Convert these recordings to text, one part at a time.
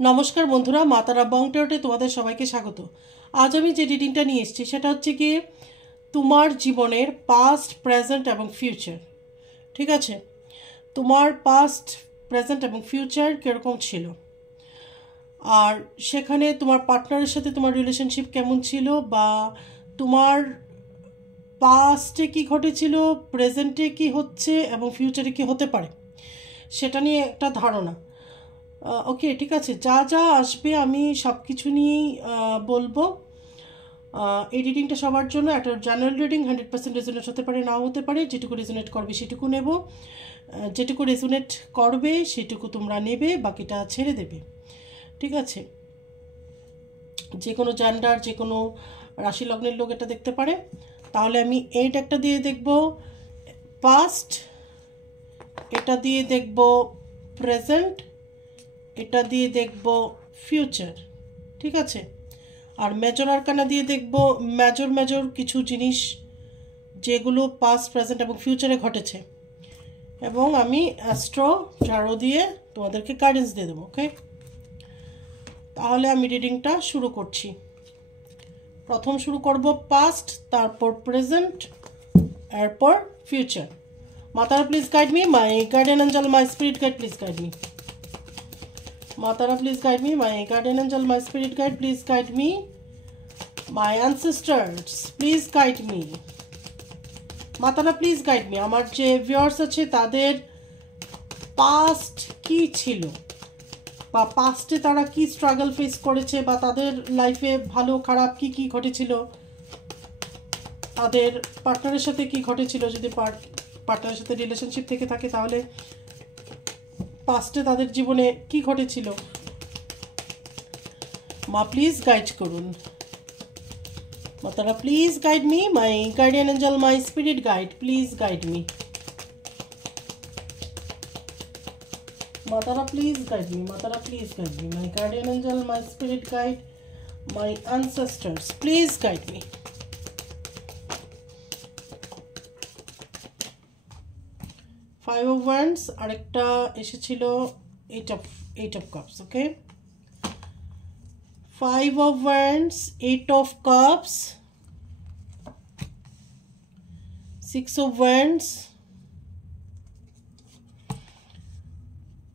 নমস্কার বন্ধুরা, মাতারা বং টেরোতে তোমাদের সবাইকে স্বাগত। আজ আমি যে রিডিংটা নিয়ে এসেছি সেটা হচ্ছে কি তোমার জীবনের পাস্ট, প্রেজেন্ট এবং ফিউচার। ঠিক আছে, তোমার পাস্ট, প্রেজেন্ট এবং ফিউচার কীরকম ছিল, আর সেখানে তোমার পার্টনারের সাথে তোমার রিলেশনশিপ কেমন ছিল, বা তোমার পাস্টে কি ঘটেছিল, প্রেজেন্টে কি হচ্ছে এবং ফিউচারে কি হতে পারে, সেটা নিয়ে একটা ধারণা। ওকে, ঠিক আছে, যা যা আসবে আমি সব কিছু নিয়েই বলবো। এই রিডিংটা সবার জন্য একটা জেনারেল রিডিং, 100% রেজোনেট হতে পারে, নাও হতে পারে। যেটুকু রেজোনেট করবে সেটুকু নেব, যেটুকু রেজোনেট করবে সেটুকু তোমরা নেবে, বাকিটা ছেড়ে দেবে। ঠিক আছে, যে কোনো জেন্ডার, যে কোনো রাশি লগ্নের লোক এটা দেখতে পারে। তাহলে আমি এই একটা দিয়ে দেখব পাস্ট, এটা দিয়ে দেখব প্রেজেন্ট, এটা দিয়ে দেখব ফিউচার। ঠিক আছে, আর মেজর আরকানা দিয়ে দেখব মেজর কিছু জিনিস যেগুলো পাস্ট, প্রেজেন্ট এবং ফিউচারে ঘটেছে, এবং আমি অ্যাস্ট্রো ট্যারো দিয়ে তোমাদেরকে গাইডেন্স দিয়ে দেবো। ওকে, তাহলে আমি রিডিংটা শুরু করছি। প্রথম শুরু করব পাস্ট, তারপর প্রেজেন্ট, এরপর future. Matara please guide me, my guardian angel, my spirit guide please guide me. Matara, please guide me. My guardian angel, my spirit guide, please guide me. My ancestors, please guide me. Matara, please guide me. আমার যে viewers আছে তাদের past কি ছিল, বা পাস্টে তারা কি struggle face করেছে, বা তাদের লাইফে ভালো খারাপ কি কি ঘটেছিল, তাদের পার্টনারের সাথে কি ঘটেছিল, যদি পার্টনারের সাথে রিলেশনশিপ থেকে থাকে তাহলে পাস্টে তাদের জীবনে কি ঘটেছিল, মা প্লিজ গাইড করুন। Matara please guide me, my guardian angel, my spirit guide please guide me. Matara please guide me, Matara please guide me, my guardian angel, my spirit guide, my ancestors please guide me. Five of wands, আরেকটা এসেছিল eight of cups. Okay, five of wands, eight of cups, six of wands.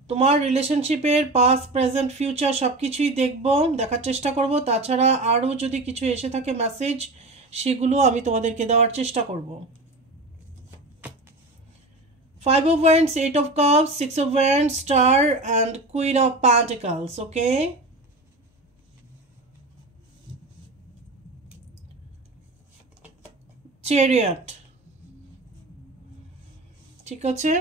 তোমার রিলেশনশিপের past, present, future সব কিছুই দেখার চেষ্টা করব। তাছাড়া আরও যদি কিছু এসে থাকে মেসেজ, সেগুলো আমি তোমাদেরকে দেওয়ার চেষ্টা করব। Five of Wands, Eight of Cups, Six of Wands, Star and Queen of Pentacles. Okay, Chariot. ঠিক আছে,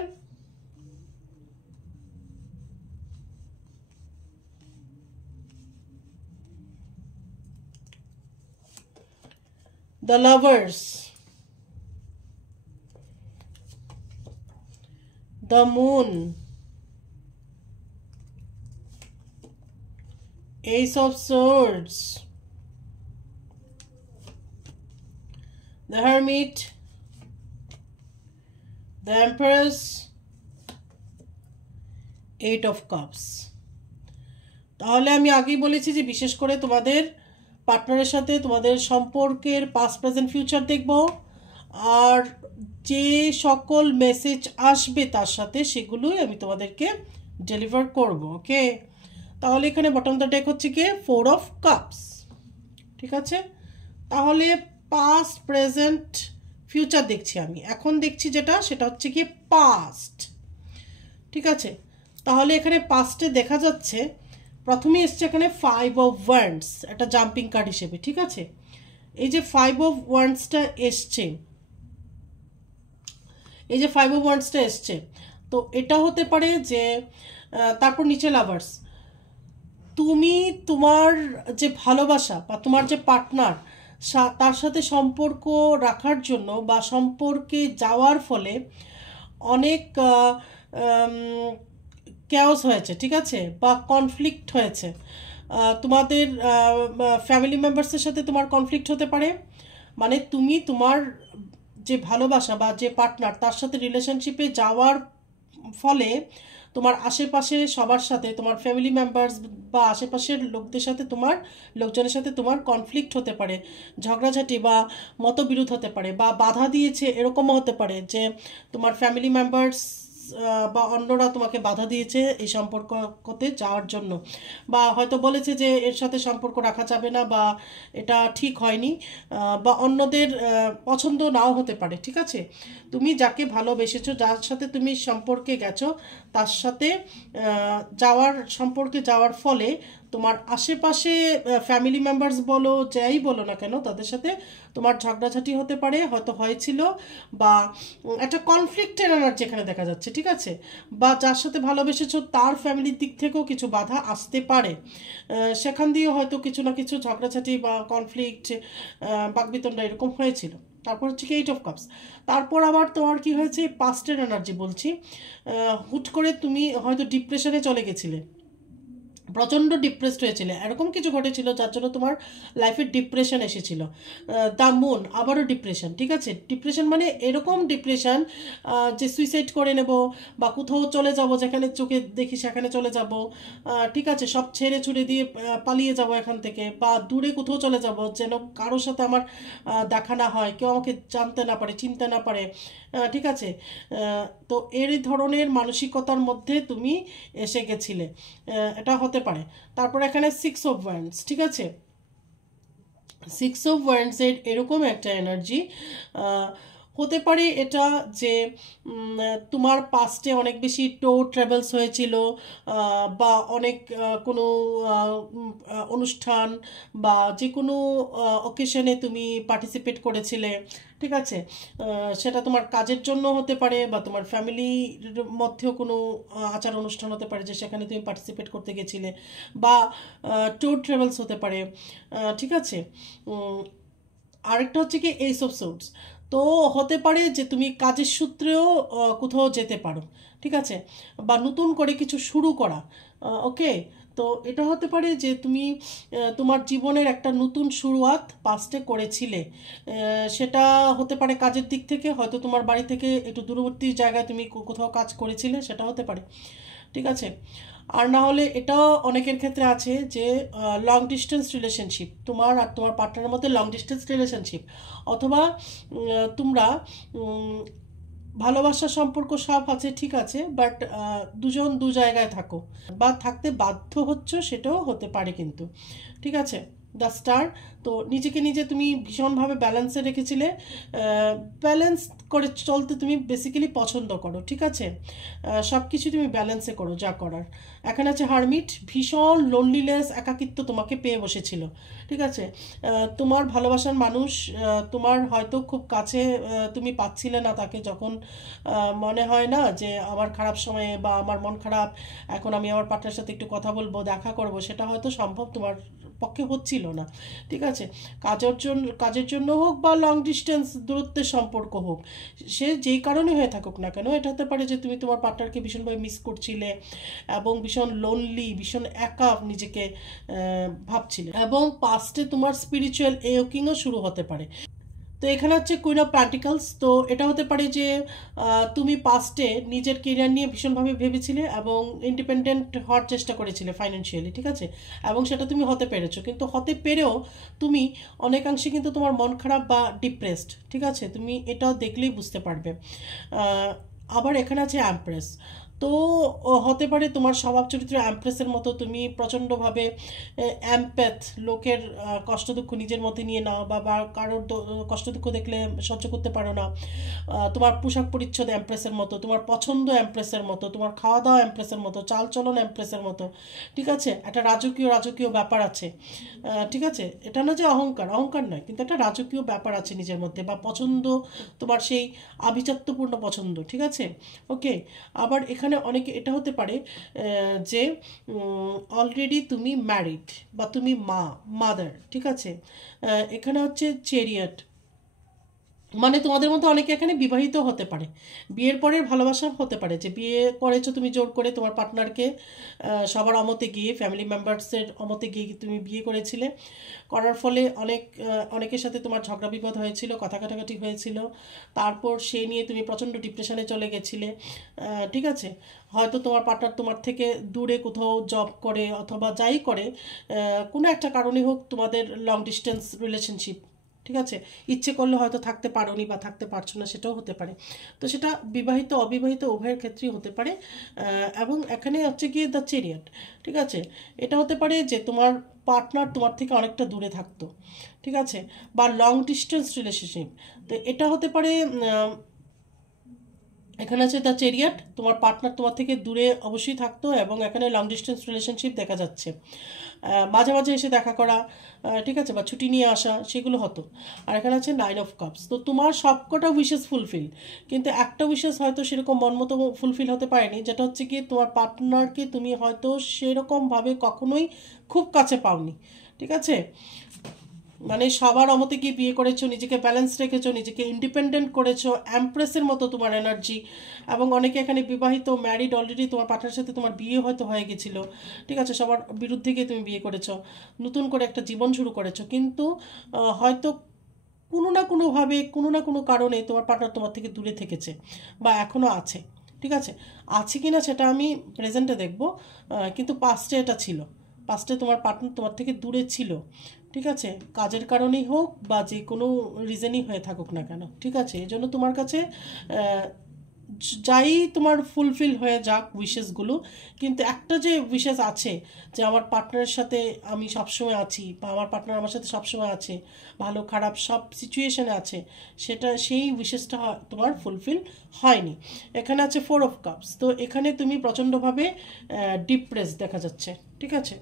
The Lovers, The Moon, Ace of Swords, The Hermit, The Empress, Eight of Cups. তাহলে আমি আগেই বলেছি যে বিশেষ করে তোমাদের পার্টনারের সাথে তোমাদের সম্পর্কের পাস্ট, প্রেজেন্ট, ফিউচার দেখব, আর যে সকল মেসেজ আসবে তার সাথে সেগুলোই আমি তোমাদেরকে ডেলিভার করব। ওকে, তাহলে এখানে বটম দ্য ডেক হচ্ছে কি ফোর অফ কাপস। ঠিক আছে, তাহলে পাস্ট, প্রেজেন্ট, ফিউচার দেখছি আমি। এখন দেখছি সেটা হচ্ছে কি পাস্ট। ঠিক আছে, তাহলে এখানে পাস্টে দেখা যাচ্ছে প্রথমে এসছে এখানে ফাইভ অফ ওয়ান্ডস, একটা জাম্পিং কার্ড হিসেবে। ঠিক আছে, এই যে ফাইভ অফ ওয়ান্ডসটা এসছে, এই যে ফাইভ অফ ওয়ান্ডসটা এসছে, তো এটা হতে পারে যে তারপর নিচে লাভার্স। তুমি তোমার যে ভালোবাসা বা তোমার যে পার্টনার, তার সাথে সম্পর্ক রাখার জন্য বা সম্পর্কে যাওয়ার ফলে অনেক ক্যাওস হয়েছে। ঠিক আছে, বা কনফ্লিক্ট হয়েছে, তোমাদের ফ্যামিলি মেম্বার্সের সাথে তোমার কনফ্লিক্ট হতে পারে। মানে তুমি তোমার যে ভালোবাসা বা যে পার্টনার তার সাথে রিলেশনশিপে যাওয়ার ফলে তোমার আশেপাশে সবার সাথে, তোমার ফ্যামিলি মেম্বার্স বা আশেপাশের লোকজনের সাথে তোমার কনফ্লিক্ট হতে পারে, ঝগড়াঝাটি বা মতবিরোধ হতে পারে, বা বাধা দিয়েছে এরকমও হতে পারে যে তোমার ফ্যামিলি মেম্বার্স বা অন্যরা তোমাকে বাধা দিয়েছে এই সম্পর্কতে যাওয়ার জন্য, বা হয়তো বলেছে যে এর সাথে সম্পর্ক রাখা যাবে না, বা এটা ঠিক হয়নি, বা অন্যদের পছন্দ নাও হতে পারে। ঠিক আছে, তুমি যাকে ভালোবেসেছো, যার সাথে তুমি সম্পর্কে গেছো, তার সাথে সম্পর্কে যাওয়ার ফলে তোমার আশেপাশে ফ্যামিলি মেম্বার্স বলো, যাই বলো না কেন, তাদের সাথে তোমার ঝগড়াঝাটি হতে পারে, হয়তো হয়েছিল, বা একটা কনফ্লিক্টের এনার্জি এখানে দেখা যাচ্ছে। ঠিক আছে, বা যার সাথে ভালোবেসেছো তার ফ্যামিলির দিক থেকেও কিছু বাধা আসতে পারে, সেখান দিয়ে হয়তো কিছু না কিছু ঝগড়াঝাটি বা কনফ্লিক্ট, বাকবিতণ্ডা এরকম হয়েছিল। তারপর হচ্ছে কি 8 of Cups। তারপর আবার তোমার কি হয়েছে, পাস্টের এনার্জি বলছি। হুট করে তুমি হয়তো ডিপ্রেশনে চলে গেছিলে, প্রচণ্ড ডিপ্রেসড হয়েছিল, এরকম কিছু ঘটেছিল যার জন্য তোমার লাইফে ডিপ্রেশন এসেছিল। দ্য মুন, আবারও ডিপ্রেশন। ঠিক আছে, ডিপ্রেশন মানে এরকম ডিপ্রেশন যে সুইসাইড করে নেব, বা কোথাও চলে যাব, যেখানে চোখে দেখি সেখানে চলে যাব, ঠিক আছে, সব ছেড়ে ছুড়ে দিয়ে পালিয়ে যাব এখান থেকে, বা দূরে কোথাও চলে যাব, যেন কারোর সাথে আমার দেখা না হয়, কেউ আমাকে জানতে না পারে, চিনতে না পারে। ঠিক আছে, তো এই ধরনের মানসিকতার মধ্যে তুমি এসে গেছিলে, এটা হতে পারে। তারপর এখানে 6 of Wands। ঠিক আছে, 6 of Wands এর এরকম একটা এনার্জি হতে পারে এটা যে তোমার পাস্টে অনেক বেশি ট্রাভেলস হয়েছিল, বা অনেক কোনো অনুষ্ঠান বা যে কোনো অকেশনে তুমি পার্টিসিপেট করেছিলে। ঠিক আছে, সেটা তোমার কাজের জন্য হতে পারে, বা তোমার ফ্যামিলির মধ্যেও কোনো আচার অনুষ্ঠান হতে পারে যে সেখানে তুমি পার্টিসিপেট করতে গেছিলে, বা ট্রাভেলস হতে পারে। ঠিক আছে, আরেকটা হচ্ছে কি Ace of Swords। তো হতে পারে যে তুমি কাজের সূত্রেও কোথাও যেতে পারো। ঠিক আছে, বা নতুন করে কিছু শুরু করা। ওকে, তো এটা হতে পারে যে তুমি তোমার জীবনের একটা নতুন শুরুয়াত পাস্টে করেছিলে, সেটা হতে পারে কাজের দিক থেকে, হয়তো তোমার বাড়ি থেকে একটু দূরবর্তী জায়গায় তুমি কোথাও কাজ করেছিলে, সেটা হতে পারে। ঠিক আছে, আর না হলে এটাও অনেকের ক্ষেত্রে আছে যে লং ডিস্টেন্স রিলেশনশিপ, তোমার আর তোমার পার্টনারের মধ্যে লং ডিস্টেন্স রিলেশনশিপ, অথবা তোমরা ভালোবাসার সম্পর্ক সব আছে, ঠিক আছে, বাট দুজন দু জায়গায় থাকো বা থাকতে বাধ্য হচ্ছ, সেটাও হতে পারে কিন্তু। ঠিক আছে, দ্য স্টার। তো নিজেকে নিজে তুমি ভীষণভাবে ব্যালেন্সে রেখেছিলে, ব্যালেন্স করে চলতে তুমি বেসিক্যালি পছন্দ করো। ঠিক আছে, সব কিছু তুমি ব্যালেন্সে করো যা করার। এখানে আছে হারমিট, ভীষণ লোনলিনেস, একাকিত্ব তোমাকে পেয়ে বসেছিল। ঠিক আছে, তোমার ভালোবাসার মানুষ তোমার হয়তো খুব কাছে, তুমি পাচ্ছিলে না তাকে, যখন মনে হয় না যে আমার খারাপ সময়ে বা আমার মন খারাপ, এখন আমি আমার পার্টনারের সাথে একটু কথা বলবো, দেখা করব, সেটা হয়তো সম্ভব তোমার পক্ষে হচ্ছিল না। ঠিক আছে, কাজের জন্য হোক বা লং ডিস্টেন্স দূরত্বের সম্পর্ক হোক, সে যেই কারণে হয়ে থাকুক না কেন, এটা হতে পারে যে তুমি তোমার পার্টনারকে ভীষণভাবে মিস করছিলে এবং ভীষণ লোনলি, ভীষণ একা নিজেকে ভাবছিলে, এবং পাস্টে তোমার স্পিরিচুয়াল এওকিংও শুরু হতে পারে। তো এখানে হচ্ছে কুইন অফ প্যান্টিকলস। তো এটা হতে পারে যে তুমি পাস্টে নিজের কেরিয়ার নিয়ে ভীষণভাবে ভেবেছিলে এবং ইন্ডিপেন্ডেন্ট হওয়ার চেষ্টা করেছিলে ফাইন্যান্সিয়ালি। ঠিক আছে, এবং সেটা তুমি হতে পেরেছো, কিন্তু হতে পেরেও তুমি অনেকাংশে কিন্তু তোমার মন খারাপ বা ডিপ্রেসড। ঠিক আছে, তুমি এটাও দেখলেই বুঝতে পারবে। আবার এখানে আছে অ্যাম্প্রেস। তো হতে পারে তোমার স্বভাব চরিত্র অ্যাম্প্রেসের মতো, তুমি প্রচণ্ডভাবে অ্যাম্প্যাথ, লোকের কষ্ট দুঃখ নিজের মধ্যে নিয়ে নাও, বা কারোর কষ্ট দুঃখ দেখলে সহ্য করতে পারো না। তোমার পোশাক পরিচ্ছদ অ্যাম্প্রেসের মতো, তোমার পছন্দ অ্যাম্প্রেসের মতো, তোমার খাওয়া দাওয়া অ্যাম্প্রেসের মতো, চালচলন অ্যাম্প্রেসের মতো। ঠিক আছে, একটা রাজকীয় ব্যাপার আছে। ঠিক আছে, এটা না যে অহংকার নয়, কিন্তু একটা রাজকীয় ব্যাপার আছে নিজের মধ্যে, বা পছন্দ তোমার সেই আভিজাত্যপূর্ণ পছন্দ। ঠিক আছে, ওকে। আবার এখানে অনেকে এটা হতে পারে যে অলরেডি তুমি ম্যারিড, বা তুমি মাদার। ঠিক আছে, এখানে হচ্ছে চেরিয়ট। মানে তোমাদের মধ্যে অনেকে এখানে বিবাহিত হতে পারে, বিয়ের পরের ভালোবাসা হতে পারে, যে বিয়ে করেছো তুমি জোর করে তোমার পার্টনারকে, সবার অমতে গিয়ে, ফ্যামিলি মেম্বার্সের অমতে গিয়ে তুমি বিয়ে করেছিলে, করার ফলে অনেকের সাথে তোমার ঝগড়া বিবাদ হয়েছিল, কথা কাটাকাটি হয়েছিল, তারপর সে নিয়ে তুমি প্রচণ্ড ডিপ্রেশনে চলে গেছিলে। ঠিক আছে, হয়তো তোমার পার্টনার তোমার থেকে দূরে কোথাও জব করে অথবা যাই করে, কোনো একটা কারণে হোক তোমাদের লং ডিস্টেন্স রিলেশনশিপ। ঠিক আছে, ইচ্ছে করলে হয়তো থাকতে পারোনি বা থাকতে পারছো না, সেটাও হতে পারে। তো সেটা বিবাহিত অবিবাহিত উভয়ের ক্ষেত্রেই হতে পারে। এবং এখানে হচ্ছে গিয়ে দ্য চেরিয়ট। ঠিক আছে, এটা হতে পারে যে তোমার পার্টনার তোমার থেকে অনেকটা দূরে থাকতো। ঠিক আছে, বা লং ডিস্টেন্স রিলেশনশিপ। তো এটা হতে পারে, এখানে আছে দ্য চেরিয়াট, তোমার পার্টনার তোমার থেকে দূরে অবশ্যই থাকতো এবং এখানে লং ডিস্টেন্স রিলেশনশিপ দেখা যাচ্ছে। মাঝে মাঝে এসে দেখা করা, ঠিক আছে, বা ছুটি নিয়ে আসা, সেগুলো হতো। আর এখানে আছে 9 of Cups। তো তোমার সবকটা উইশেস ফুলফিল, কিন্তু একটা উইশেস হয়তো সেরকম মন মতো ফুলফিল হতে পারেনি, যেটা হচ্ছে কি তোমার পার্টনারকে তুমি হয়তো সেরকমভাবে কখনোই খুব কাছে পাওনি। ঠিক আছে, মানে সবার অমতে গিয়ে বিয়ে করেছো, নিজেকে ব্যালেন্স রেখেছো, নিজেকে ইন্ডিপেন্ডেন্ট করেছো, এমপ্রেসের মতো তোমার এনার্জি। এবং অনেকে এখানে বিবাহিত, ম্যারিড অলরেডি, তোমার পার্টনারের সাথে তোমার বিয়ে হয়তো হয়ে গেছিলো। ঠিক আছে, সবার বিরুদ্ধে গিয়ে তুমি বিয়ে করেছো, নতুন করে একটা জীবন শুরু করেছো, কিন্তু হয়তো কোনো না কোনোভাবে, কোনো না কোনো কারণে তোমার পার্টনার তোমার থেকে দূরে থেকেছে বা এখনও আছে। ঠিক আছে, আছে কি না সেটা আমি প্রেজেন্টে দেখব, কিন্তু পাস্টে এটা ছিল। পাস্টে তোমার পার্টনার তোমার থেকে দূরে ছিল। ঠিক আছে, কাজের কারণেই হোক বা যে কোনো রিজনই হয়ে থাকুক না কেন। ঠিক আছে, এই জন্য তোমার কাছে যাই তোমার ফুলফিল হয়ে যাক উইশেসগুলো, কিন্তু একটা যে উইশেস আছে, যে আমার পার্টনারের সাথে আমি সবসময় আছি বা আমার পার্টনার আমার সাথে সবসময় আছে, ভালো খারাপ সব সিচুয়েশনে আছে, সেটা সেই উইশেসটা তোমার ফুলফিল হয়নি। এখানে আছে 4 of Cups। তো এখানে তুমি প্রচণ্ডভাবে ডিপ্রেস দেখা যাচ্ছে। ঠিক আছে,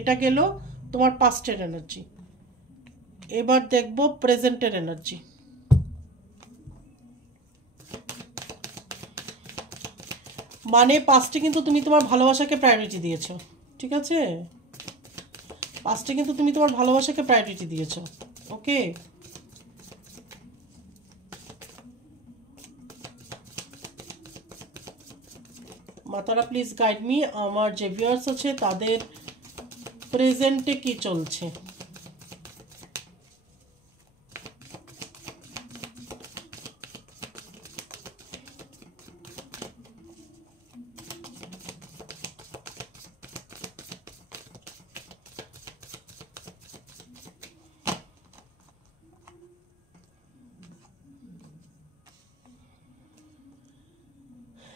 এটা গেল তোমার পাস্টের এনার্জি। এবার দেখব প্রেজেন্টের এনার্জি। মানে পাস্টে কিন্তু তুমি তোমার ভালোবাসাকে প্রায়োরিটি দিয়েছো। ঠিক আছে, পাস্টে কিন্তু তুমি তোমার ভালোবাসাকে প্রায়োরিটি দিয়েছো। ওকে, মাতারা প্লিজ গাইড মি, আমার যে ভিউয়ার্স আছে তাদের প্রেজেন্টে কি চলছে।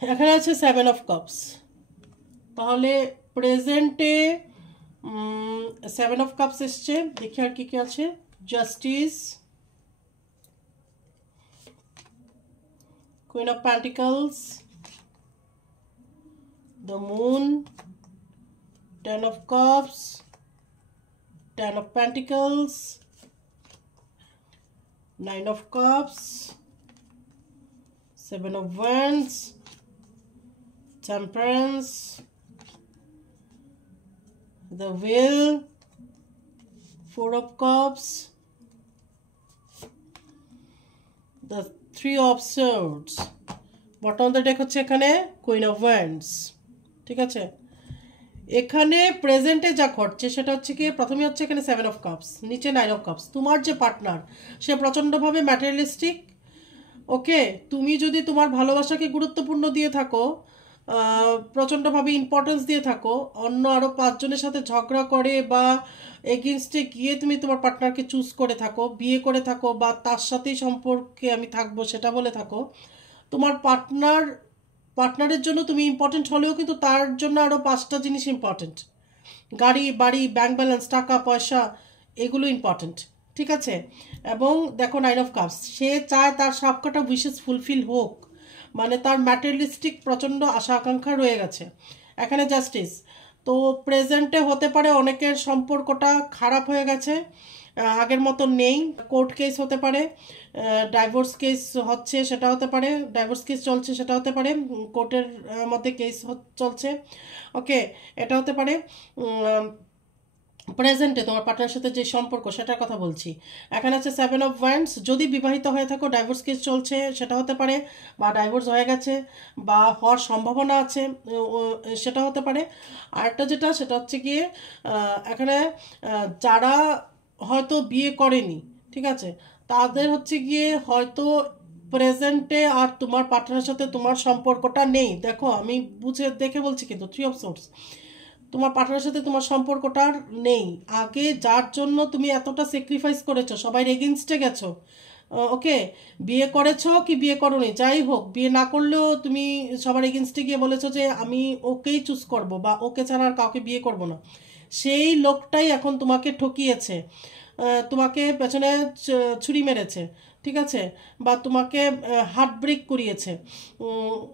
এখানে আছে 7 of Cups। তাহলে প্রেজেন্টে 7 of Cups এসছে। দেখি আর কি কি আছে। Justice, queen of pentacles, the moon, 10 of Cups, 10 of Pentacles, 9 of Cups, 7 of Wands, Temperance, the Wheel, 4 of Cups, the 3 of Swords। Bottom of the deck হচ্ছে এখানে কুইন অফ ওয়ান্ডস। ঠিক আছে, এখানে প্রেজেন্টে যা ঘটছে সেটা হচ্ছে কি, প্রথমে হচ্ছে এখানে 7 of Cups, নিচে 9 of Cups। তোমার যে পার্টনার সে প্রচণ্ডভাবে ম্যাটেরিয়ালিস্টিক। ওকে, তুমি যদি তোমার ভালোবাসাকে গুরুত্বপূর্ণ দিয়ে থাকো, প্রচণ্ডভাবে ইম্পর্টেন্স দিয়ে থাকো, অন্য আরও 5 জনের সাথে ঝগড়া করে বা এগেনস্টে গিয়ে তুমি তোমার পার্টনারকে চুজ করে থাকো, বিয়ে করে থাকো, বা তার সাথেই সম্পর্কে আমি থাকবো সেটা বলে থাকো, তোমার পার্টনারের জন্য তুমি ইম্পর্টেন্ট হলেও কিন্তু তার জন্য আরও 5টা জিনিস ইম্পর্টেন্ট। গাড়ি, বাড়ি, ব্যাংক ব্যালেন্স, টাকা পয়সা, এগুলো ইম্পর্টেন্ট। ঠিক আছে, এবং দেখো 9 of Cups, সে চায় তার সবকটা উইশেস ফুলফিল হোক, মানে তার ম্যাটেরিয়ালিস্টিক প্রচণ্ড আশা আকাঙ্ক্ষা রয়ে গেছে। এখানে জাস্টিস। তো প্রেজেন্টে হতে পারে অনেকের সম্পর্কটা খারাপ হয়ে গেছে, আগের মতো নেই, কোর্ট কেস হতে পারে, ডাইভোর্স কেস হচ্ছে সেটা হতে পারে, ডাইভোর্স কেস চলছে সেটা হতে পারে, কোর্টের মধ্যে কেস চলছে। ওকে, এটা হতে পারে। প্রেজেন্টে তোমার পার্টনারের সাথে যে সম্পর্ক সেটার কথা বলছি। এখানে আছে 7 অফ ওয়ান্ডস। যদি বিবাহিত হয়ে থাকো, ডাইভোর্স কেস চলছে সেটা হতে পারে, বা ডাইভোর্স হয়ে গেছে বা হওয়ার সম্ভাবনা আছে, সেটা হতে পারে। আরেকটা যেটা সেটা হচ্ছে গিয়ে এখানে যারা হয়তো বিয়ে করেনি, ঠিক আছে, তাদের হচ্ছে গিয়ে হয়তো প্রেজেন্টে আর তোমার পার্টনারের সাথে তোমার সম্পর্কটা নেই। দেখো আমি বুঝে দেখে বলছি, কিন্তু 3 অফ সোর্স, তোমার পার্টনারের সাথে তোমার সম্পর্কটা নেই। আগে যার জন্য তুমি এতটা স্যাক্রিফাইস করেছো, সবাই এগেনস্টে গেছো, ওকে, বিয়ে করেছো কি বিয়ে করোনি যাই হোক, বিয়ে না করলেও তুমি সবার এগেনস্টে গিয়ে বলেছো যে আমি ওকেই চুজ করব বা ওকে ছাড়া আর কাউকে বিয়ে করব না। সেই লোকটাই এখন তোমাকে ঠকিয়েছে, তোমাকে পেছনে ছুরি মেরেছে, ঠিক আছে, বা তোমাকে হার্ট ব্রেক করিয়েছে,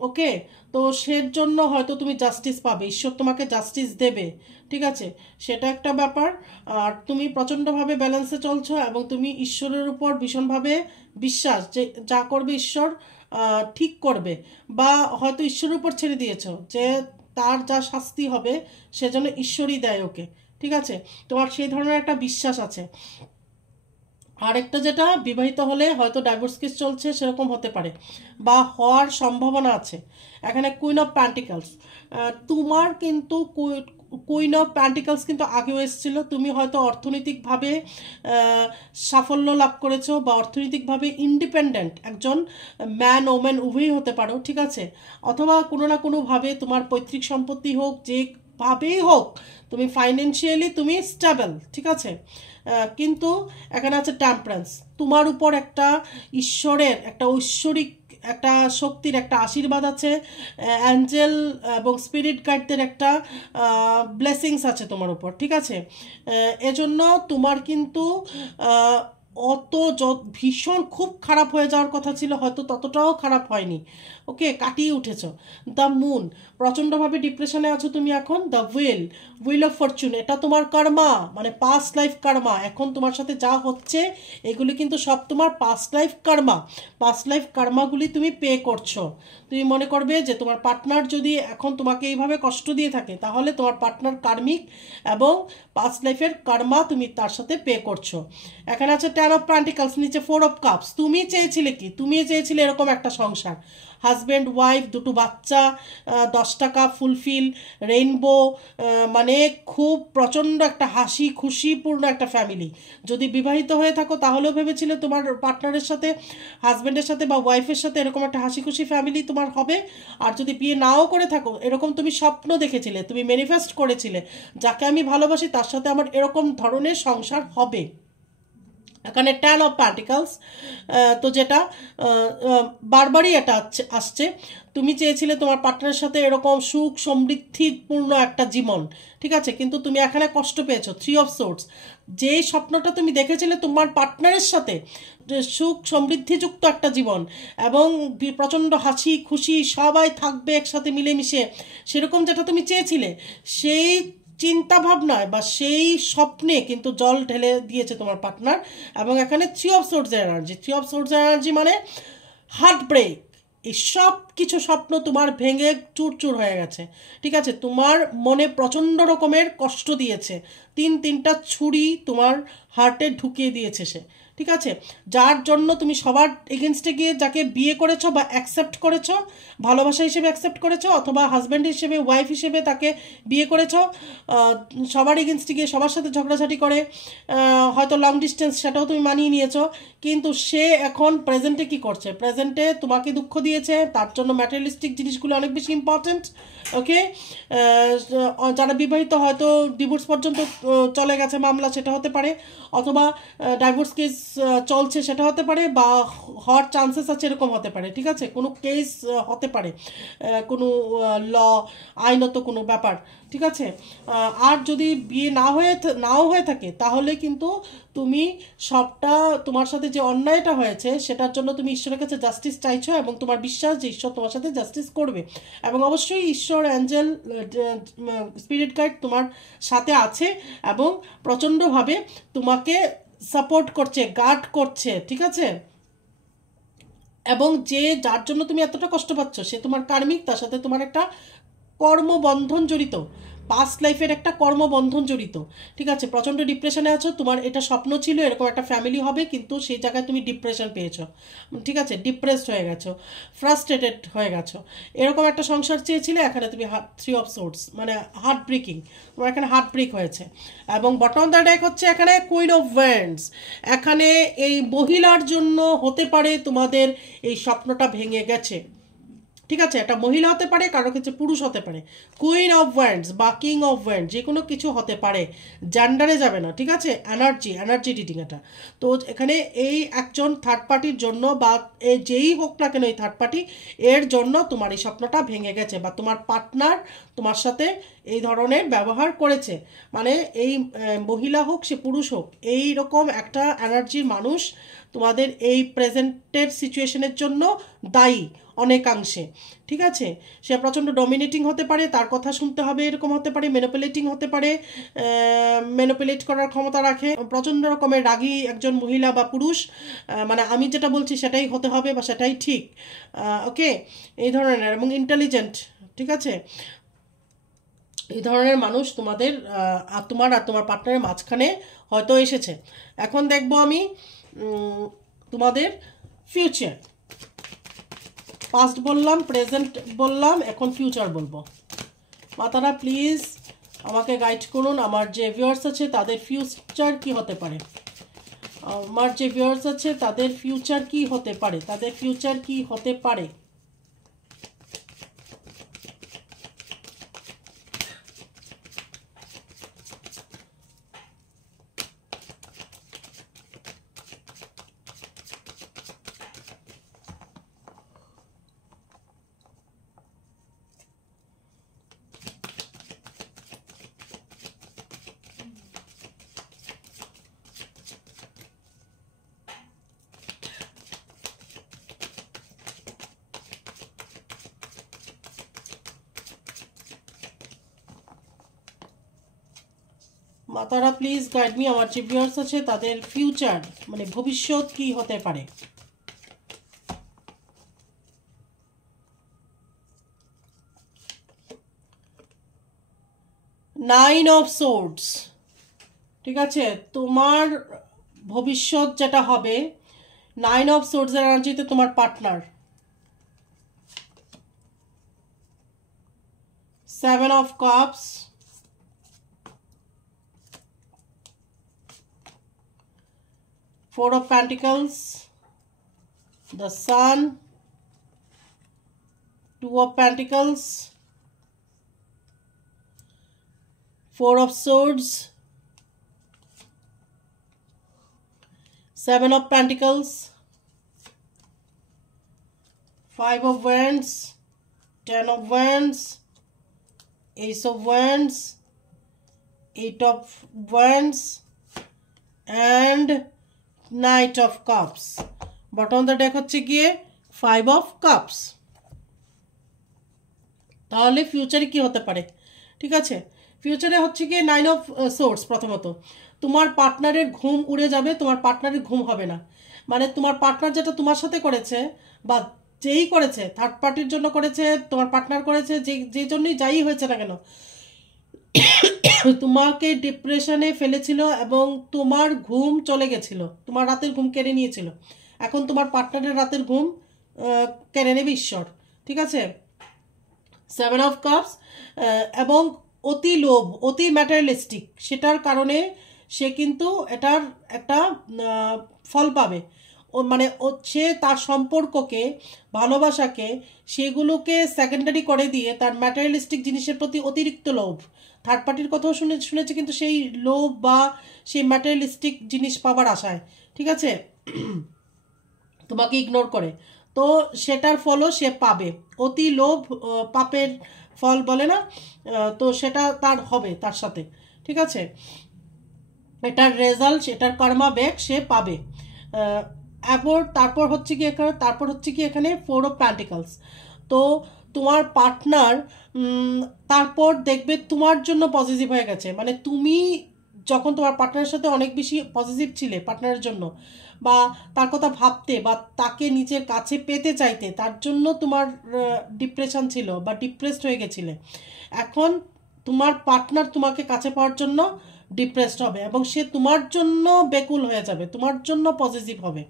ওকে। তো সের জন্য হয়তো তুমি জাস্টিস পাবে, ঈশ্বর তোমাকে জাস্টিস দেবে, ঠিক আছে, সেটা একটা ব্যাপার। আর তুমি প্রচণ্ডভাবে ব্যালেন্সে চলছো এবং তুমি ঈশ্বরের উপর ভীষণভাবে বিশ্বাস, যে যা করবে ঈশ্বর ঠিক করবে, বা হয়তো ঈশ্বরের উপর ছেড়ে দিয়েছো যে তার যা শাস্তি হবে সেজন্য ঈশ্বরই দেয় ওকে, ঠিক আছে, তোমার সেই ধরনের একটা বিশ্বাস আছে। আরেকটা যেটা, বিবাহিত হলে হয়তো ডাইভোর্স কেস চলছে সেরকম হতে পারে, বা হওয়ার সম্ভাবনা আছে। এখানে কুইন অফ প্যান্টিকলস, তোমার কিন্তু কুইন অফ প্যান্টিকলস কিন্তু আগেও এসেছিল। তুমি হয়তো অর্থনৈতিকভাবে সাফল্য লাভ করেছো, বা অর্থনৈতিকভাবে ইন্ডিপেন্ডেন্ট একজন ম্যান ওম্যান উভয়ই হতে পারো, ঠিক আছে, অথবা কোনো না কোনোভাবে তোমার পৈতৃক সম্পত্তি হোক, যে ভাবেই হোক, তুমি ফাইন্যান্সিয়ালি তুমি স্টেবল, ঠিক আছে। কিন্তু এখানে আছে টেম্পারেন্স, তোমার উপর একটা ঈশ্বরের একটা ঐশ্বরিক একটা শক্তির একটা আশীর্বাদ আছে, অ্যাঞ্জেল এবং স্পিরিট গাইডদের একটা ব্লেসিংস আছে তোমার উপর, ঠিক আছে। এজন্য তোমার কিন্তু অত ভীষণ খুব খারাপ হয়ে যাওয়ার কথা ছিল, হয়তো ততটাও খারাপ হয়নি, ওকে, কাটিয়ে উঠেছো। দ্য মুন, প্রচণ্ডভাবে ডিপ্রেশনে আছো তুমি এখন। দ্য হুইল অফ ফরচুন, এটা তোমার কর্মা, মানে পাস্ট লাইফ কর্মা। এখন তোমার সাথে যা হচ্ছে এগুলি কিন্তু সব তোমার পাস্ট লাইফ কর্মা। পাস্ট লাইফ কর্মাগুলি তুমি পে করছো। তুমি মনে করবে যে তোমার পার্টনার যদি এখন তোমাকে এইভাবে কষ্ট দিয়ে থাকে, তাহলে তোমার পার্টনার কার্মিক এবং পাস্ট লাইফের কর্মা তুমি তার সাথে পে করছো। এখানে আছে 10 অফ পেন্টিকলস, নিচে 4 অফ কাপস। তুমি চেয়েছিলে কি? তুমি চেয়েছিলে এরকম একটা সংসার, হাজব্যান্ড ওয়াইফ, দুটো বাচ্চা, 10 টাকা ফুলফিল, রেইনবো, মানে খুব প্রচণ্ড একটা হাসি খুশিপূর্ণ একটা ফ্যামিলি। যদি বিবাহিত হয়ে থাকো তাহলেও ভেবেছিলে তোমার পার্টনারের সাথে, হাজব্যান্ডের সাথে বা ওয়াইফের সাথে এরকম একটা হাসি খুশি ফ্যামিলি তোমার হবে। আর যদি বিয়ে নাও করে থাকো, এরকম তুমি স্বপ্ন দেখেছিলে, তুমি ম্যানিফেস্ট করেছিলে, যাকে আমি ভালোবাসি তার সাথে আমার এরকম ধরনের সংসার হবে। এখানে 10 অফ পেন্টিকলস, তো যেটা বারবারই এটা আসছে, তুমি চেয়েছিলে তোমার পার্টনারের সাথে এরকম সুখ সমৃদ্ধিপূর্ণ একটা জীবন, ঠিক আছে, কিন্তু তুমি এখানে কষ্ট পেয়েছো। 3 অফ সোর্স, যে স্বপ্নটা তুমি দেখেছিলে তোমার পার্টনারের সাথে, সুখ সমৃদ্ধিযুক্ত একটা জীবন এবং প্রচণ্ড হাসি খুশি সবাই থাকবে একসাথে মিলেমিশে, সেরকম যেটা তুমি চেয়েছিলে, সেই চিন্তা ভাবনায় বা সেই স্বপ্নে কিন্তু জল ঢেলে দিয়েছে তোমার পার্টনার। এবং এখানে 3 অফ সোর্সের এনার্জি, 3 অফ সোর্সের এনার্জি মানে হার্ট ব্রেক। এই সব কিছু স্বপ্ন তোমার ভেঙে চুরচুর হয়ে গেছে, ঠিক আছে, তোমার মনে প্রচণ্ড রকমের কষ্ট দিয়েছে, তিনটা ছুরি তোমার হার্টে ঢুকিয়ে দিয়েছে সে, ঠিক আছে, যার জন্য তুমি সবার এগেনস্টে গিয়ে যাকে বিয়ে করেছো বা অ্যাকসেপ্ট করেছো, ভালোবাসা হিসেবে অ্যাকসেপ্ট করেছো, অথবা হাজব্যান্ড হিসেবে ওয়াইফ হিসেবে তাকে বিয়ে করেছো, সবার এগেনস্টে গিয়ে সবার সাথে ঝগড়াঝাটি করে, হয়তো লং ডিস্টেন্স, সেটাও তুমি মানিয়ে নিয়েছো। কিন্তু সে এখন প্রেজেন্টে কি করছে? প্রেজেন্টে তোমাকে দুঃখ দিয়েছে, তার জন্য ম্যাটেরিয়ালিস্টিক জিনিসগুলো অনেক বেশি ইম্পর্টেন্ট, ওকে। যারা বিবাহিত হয়তো ডিভোর্স পর্যন্ত চলে গেছে মামলা, সেটা হতে পারে, অথবা ডাইভোর্স কেস চলছে সেটা হতে পারে, বা হওয়ার চান্সেস আছে এরকম হতে পারে, ঠিক আছে, কোনো কেস হতে পারে, কোনো ল আইনত কোনো ব্যাপার, ঠিক আছে। আর যদি বিয়ে নাও হয়ে থাকে, তাহলে কিন্তু তুমি সবটা, তোমার সাথে যে অন্যায়টা হয়েছে সেটার জন্য তুমি ঈশ্বরের কাছে জাস্টিস চাইছো, এবং তোমার বিশ্বাস যে ঈশ্বর তোমার সাথে জাস্টিস করবে, এবং অবশ্যই ঈশ্বর, অ্যাঞ্জেল, স্পিরিট গাইড তোমার সাথে আছে এবং প্রচণ্ডভাবে তোমাকে সাপোর্ট করছে, গার্ড করছে, ঠিক আছে। এবং যার জন্য তুমি এতটা কষ্ট পাচ্ছ সে তোমার কার্মিক, তার সাথে তোমার একটা কর্মবন্ধন জড়িত, পাস্ট লাইফের একটা কর্মবন্ধন জড়িত, ঠিক আছে। প্রচণ্ড ডিপ্রেশনে আছো, তোমার এটা স্বপ্ন ছিল এরকম একটা ফ্যামিলি হবে, কিন্তু সেই জায়গায় তুমি ডিপ্রেশন পেয়েছো, ঠিক আছে, ডিপ্রেসড হয়ে গেছো, ফ্রাস্ট্রেটেড হয়ে গেছো, এরকম একটা সংসার চেয়েছিলে, এখানে তুমি থ্রি অফ সোর্স, মানে হার্ট ব্রেকিং, তোমার এখানে হার্ট ব্রেক হয়েছে। এবং বটম অফ দ্য ডেক হচ্ছে এখানে কুইন অফ ওয়ান্ডস। এখানে এই মহিলার জন্য হতে পারে তোমাদের এই স্বপ্নটা ভেঙে গেছে, ঠিক আছে। একটা মহিলা হতে পারে, কারো ক্ষেত্রে পুরুষ হতে পারে। কুইন অফ ওয়ান্ডস বা কিং অফ ওয়ান্ড যে কোনো কিছু হতে পারে, জেন্ডারে যাবে না, ঠিক আছে। এনার্জি রিডিং এটা। তো এখানে এই একজন থার্ড পার্টির জন্য বা যেই হোক না কেন এই থার্ড পার্টি, এর জন্য তোমার এই স্বপ্নটা ভেঙে গেছে, বা তোমার পার্টনার তোমার সাথে এই ধরনের ব্যবহার করেছে, মানে এই মহিলা হোক সে পুরুষ হোক, এই রকম একটা এনার্জির মানুষ তোমাদের এই প্রেজেন্টের সিচুয়েশনের জন্য দায়ী অনেকাংশে, ঠিক আছে। সে প্রচণ্ড ডমিনেটিং হতে পারে, তার কথা শুনতে হবে এরকম হতে পারে, ম্যানিপুলেটিং হতে পারে, ম্যানিপুলেট করার ক্ষমতা রাখে, প্রচণ্ড রকমের রাগী একজন মহিলা বা পুরুষ, মানে আমি যেটা বলছি সেটাই হতে হবে বা সেটাই ঠিক, ওকে, এই ধরনের, এবং ইন্টেলিজেন্ট, ঠিক আছে। এই ধরনের মানুষ তোমাদের তোমার আর তোমার পার্টনারের মাঝখানে হয়তো এসেছে। এখন দেখবো আমি তোমাদের ফিউচার। পাস্ট বললাম, প্রেজেন্ট বললাম, এখন ফিউচার বলবো। মাতারা প্লিজ আমাকে গাইড করুন, আমার যে ভিউয়ার্স আছে তাদের ফিউচার কি হতে পারে, আমার যে ভিউয়ার্স আছে তাদের ফিউচার কি হতে পারে, তাদের ফিউচার কি হতে পারে। মাতারা প্লিজ গাইড মি, আমার যে ভিউয়ার্স আছে তাদের ফিউচার মানে ভবিষ্যৎ কি হতে পারে। নাইন অফ সোর্ডস, ঠিক আছে। তোমার ভবিষ্যৎ যেটা হবে, নাইন অফ সোর্ডসের এনার্জিতে তোমার partner, seven of cups, Four of Pentacles, the Sun, Two of Pentacles, Four of Swords, Seven of Pentacles, Five of Wands, Ten of Wands, Ace of Wands, Eight of Wands, and Knight of Cups. Bottom of the deck হচ্ছে গিয়ে Five of Cups. তাহলে ফিউচারে কি হতে পারে, ঠিক আছে। ফিউচারে হচ্ছে গিয়ে নাইন অফ সোর্স। প্রথমত তোমার পার্টনারের ঘুম উড়ে যাবে, তোমার পার্টনারের ঘুম হবে না, মানে তোমার পার্টনার যেটা তোমার সাথে করেছে বা যেই করেছে, থার্ড পার্টির জন্য করেছে, তোমার পার্টনার করেছে, যে জন্যই যাই হয়েছে না কেন, তোমাকে ডিপ্রেশনে ফেলেছিল এবং তোমার ঘুম চলে গেছিল, তোমার রাতের ঘুম কেড়ে নিয়েছিল। এখন তোমার পার্টনারের রাতের ঘুম কেড়ে নেবে ঈশ্বর, ঠিক আছে। সেভেন অফ কাপস, এবং অতি লোভ, অতি ম্যাটেরিয়ালিস্টিক, সেটার কারণে সে কিন্তু এটার একটা ফল পাবে। ও মানে সে তার সম্পর্ককে, ভালোবাসাকে, সেগুলোকে সেকেন্ডারি করে দিয়ে তার ম্যাটেরিয়ালিস্টিক জিনিসের প্রতি অতিরিক্ত লোভ, থার্ড পার্টির কথাও শুনেছে, কিন্তু সেই লোভ বা সেই ম্যাটেরিয়ালিস্টিক জিনিস পাওয়ার আশায়, ঠিক আছে, তোমাকে ইগনোর করে, তো সেটার ফলও সে পাবে। অতি লোভ পাপের ফল বলে না, তো সেটা তার হবে তার সাথে, ঠিক আছে। এটার রেজাল্ট, এটার কর্মা ব্যাক সে পাবে। তারপর হচ্ছে কি এখানে ফোর অফ প্যান্টিকলস। তো তোমার পার্টনার তারপর দেখবে তোমার জন্য পজিটিভ হয়ে গেছে, মানে তুমি যখন তোমার পার্টনারের সাথে অনেক বেশি পজিটিভ ছিলে পার্টনারের জন্য, বা তার কথা ভাবতে বা তাকে নিজের কাছে পেতে চাইতে, তার জন্য তোমার ডিপ্রেশন ছিল বা ডিপ্রেসড হয়ে গেছিলে, এখন তোমার পার্টনার তোমাকে কাছে পাওয়ার জন্য ডিপ্রেসড হবে এবং সে তোমার জন্য বেকুল হয়ে যাবে, তোমার জন্য পজিটিভ হবে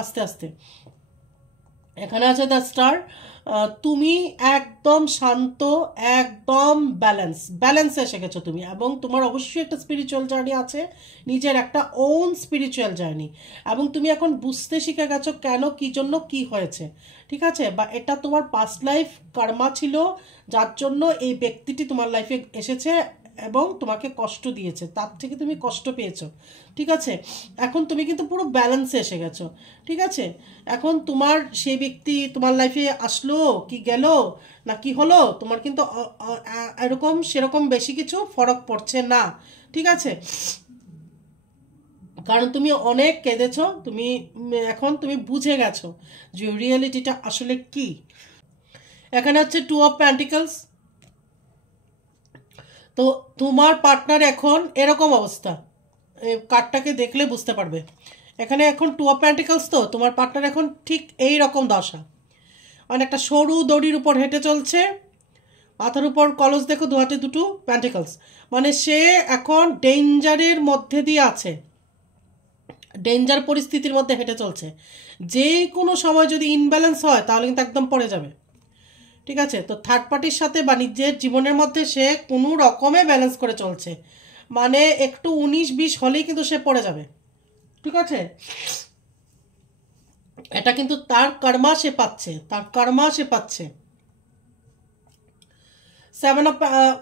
আস্তে আস্তে। এখানে আছে দ্য স্টার। তুমি একদম শান্ত, একদম ব্যালেন্সে এসে গেছো তুমি, এবং তোমার অবশ্যই একটা স্পিরিচুয়াল জার্নি আছে, নিজের একটা ওন স্পিরিচুয়াল জার্নি, এবং তুমি এখন বুঝতে শিখে গেছো কেন, কি জন্য, কি হয়েছে, ঠিক আছে, বা এটা তোমার পাস্ট লাইফ কর্মা ছিল যার জন্য এই ব্যক্তিটি তোমার লাইফে এসেছে এবং তোমাকে কষ্ট দিয়েছে, তার থেকে তুমি কষ্ট পেয়েছো, ঠিক আছে। এখন তুমি কিন্তু পুরো ব্যালেন্সে এসে গেছো, ঠিক আছে। এখন তোমার সেই ব্যক্তি তোমার লাইফে আসলো কি গেল না কি হলো, তোমার কিন্তু এরকম সেরকম বেশি কিছু ফরক পড়ছে না, ঠিক আছে, কারণ তুমি অনেক কেঁদেছো, তুমি এখন তুমি বুঝে গেছো যে রিয়েলিটিটা আসলে কি। এখানে হচ্ছে 2 অফ পেন্টিকলস। তো তোমার পার্টনার এখন এরকম অবস্থা, কার্ডটাকে দেখলে বুঝতে পারবে। এখানে এখন 2 অফ পেন্টিকলস, তো তোমার পার্টনার এখন ঠিক এই রকম দশা, মানে একটা সরু দড়ির উপর হেঁটে চলছে, মাথার উপর কলস, দেখো দু হাতে দুটো পেন্টিকলস, মানে সে এখন ডেঞ্জারের মধ্যে দিয়ে আছে, ডেঞ্জার পরিস্থিতির মধ্যে হেঁটে চলছে, যে কোনো সময় যদি ইনব্যালেন্স হয় তাহলে কিন্তু একদম পড়ে যাবে, ঠিক আছে। তো থার্ড পার্টির সাথে বা নিজের জীবনের মধ্যে সে কোনো রকমে ব্যালেন্স করে চলছে, মানে একটু 19-20 হলেই কিন্তু সে পড়ে যাবে, ঠিক আছে। এটা কিন্তু তার কর্মা সে পাচ্ছে, তার কর্মা সে পাচ্ছে। 7 অফ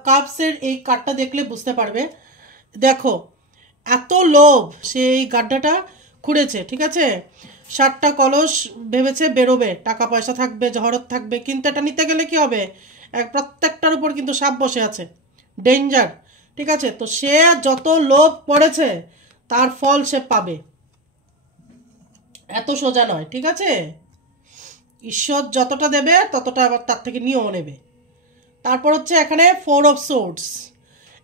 কাপসের এই কার্ডটা দেখলে বুঝতে পারবে, দেখো এত লোভ সে এই গাড্ডাটা খুঁড়েছে, ঠিক আছে, 7টা কলস ভেবেছে বেরোবে, টাকা পয়সা থাকবে, ঝড়ত থাকবে, কিন্তু এটা নিতে গেলে কি হবে, প্রত্যেকটার উপর কিন্তু সাপ বসে আছে, ডেঞ্জার, ঠিক আছে। তো সে যত লোভ পড়েছে তার ফল সে পাবে, এত সোজা নয়, ঠিক আছে। ঈশ্বর যতটা দেবে ততটা আবার তার থেকে নিয়েও নেবে। তারপর হচ্ছে এখানে 4 অফ সোর্ডস,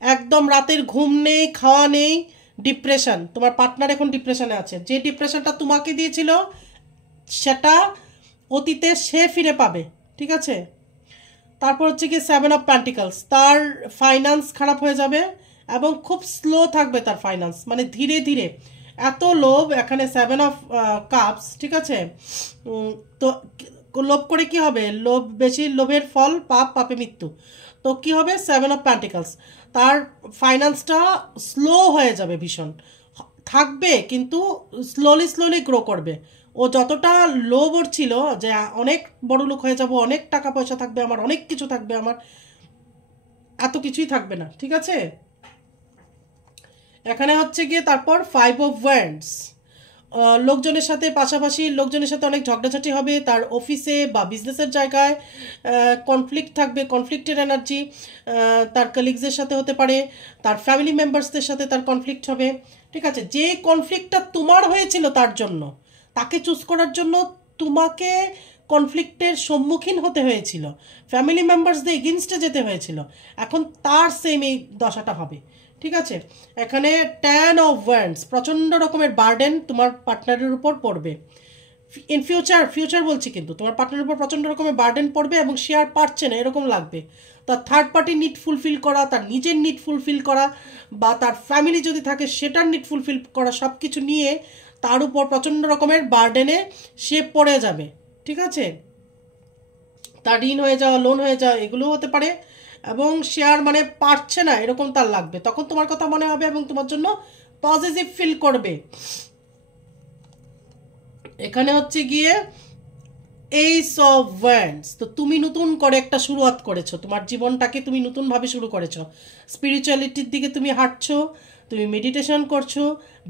একদম রাতের ঘুম নেই, খাওয়া নেই, ডিপ্রেশন, তোমার পার্টনার এখন ডিপ্রেশনে আছে, যে ডিপ্রেশনটা তোমাকে দিয়েছিল সেটা অতীতে সে ফিরে পাবে, ঠিক আছে। তারপর হচ্ছে কি 7 অফ পেন্টিকলস, তার ফাইন্যান্স খারাপ হয়ে যাবে এবং খুব স্লো থাকবে তার ফাইন্যান্স, মানে ধীরে ধীরে, এত লোভ, এখানে 7 অফ কাপস, ঠিক আছে। তো লোভ করে কি হবে, লোভ বেশি, লোভের ফল পাপ, পাপে মৃত্যু। তো কি হবে, 7 অফ পেন্টিকলস, তার ফাইন্যান্সটা স্লো হয়ে যাবে, ভীষণ থাকবে কিন্তু স্লোলি গ্রো করবে। ও যতটা লোভ ওর ছিল যে অনেক বড় লোক হয়ে যাব, অনেক টাকা পয়সা থাকবে আমার, অনেক কিছু থাকবে আমার, এত কিছুই থাকবে না, ঠিক আছে। এখানে হচ্ছে গিয়ে তারপর 5 অফ ওয়ান্ডস, লোকজনের সাথে, পাশাপাশি লোকজনের সাথে অনেক ঝগড়াঝাটি হবে, তার অফিসে বা বিজনেসের জায়গায় কনফ্লিক্ট থাকবে, কনফ্লিক্টের এনার্জি, তার কলিগসের সাথে হতে পারে, তার ফ্যামিলি মেম্বার্সদের সাথে তার কনফ্লিক্ট হবে, ঠিক আছে। যে কনফ্লিক্টটা তোমার হয়েছিল তার জন্য, তাকে চুজ করার জন্য তোমাকে কনফ্লিক্টের সম্মুখীন হতে হয়েছিল, ফ্যামিলি মেম্বার্সদের এগেনস্টে যেতে হয়েছিল, এখন তার সেম এই দশাটা হবে, ঠিক আছে। এখানে 10 অফ ওয়ান্ডস, প্রচণ্ড রকমের বার্ডেন তোমার পার্টনারের উপর পড়বে ইন ফিউচার বলছি, কিন্তু তোমার পার্টনারের উপর প্রচণ্ড রকমের বার্ডেন পড়বে এবং সে আর পারছে না এরকম লাগবে, তার থার্ড পার্টি নিড ফুলফিল করা, তার নিজের নিড ফুলফিল করা, বা তার ফ্যামিলি যদি থাকে সেটার নিড ফুলফিল করা, সব কিছু নিয়ে তার উপর প্রচণ্ড রকমের বার্ডেনে সে পড়ে যাবে, ঠিক আছে। তার ঋণ হয়ে যাওয়া, লোন হয়ে যাওয়া, এগুলোও হতে পারে, এবং সে আর মানে পারছে না এরকম তার লাগবে, তখন তোমার কথা মনে হবে এবং তোমার জন্য পজিটিভ ফিল করবে। এখানে হচ্ছে গিয়ে এইস অফ ওয়ান্ডস, তো তুমি নতুন করে একটা শুরুয়াত করেছো, তোমার জীবনটাকে তুমি নতুনভাবে শুরু করেছো, স্পিরিচুয়ালিটির দিকে তুমি হাঁটছো, তুমি মেডিটেশন করছো,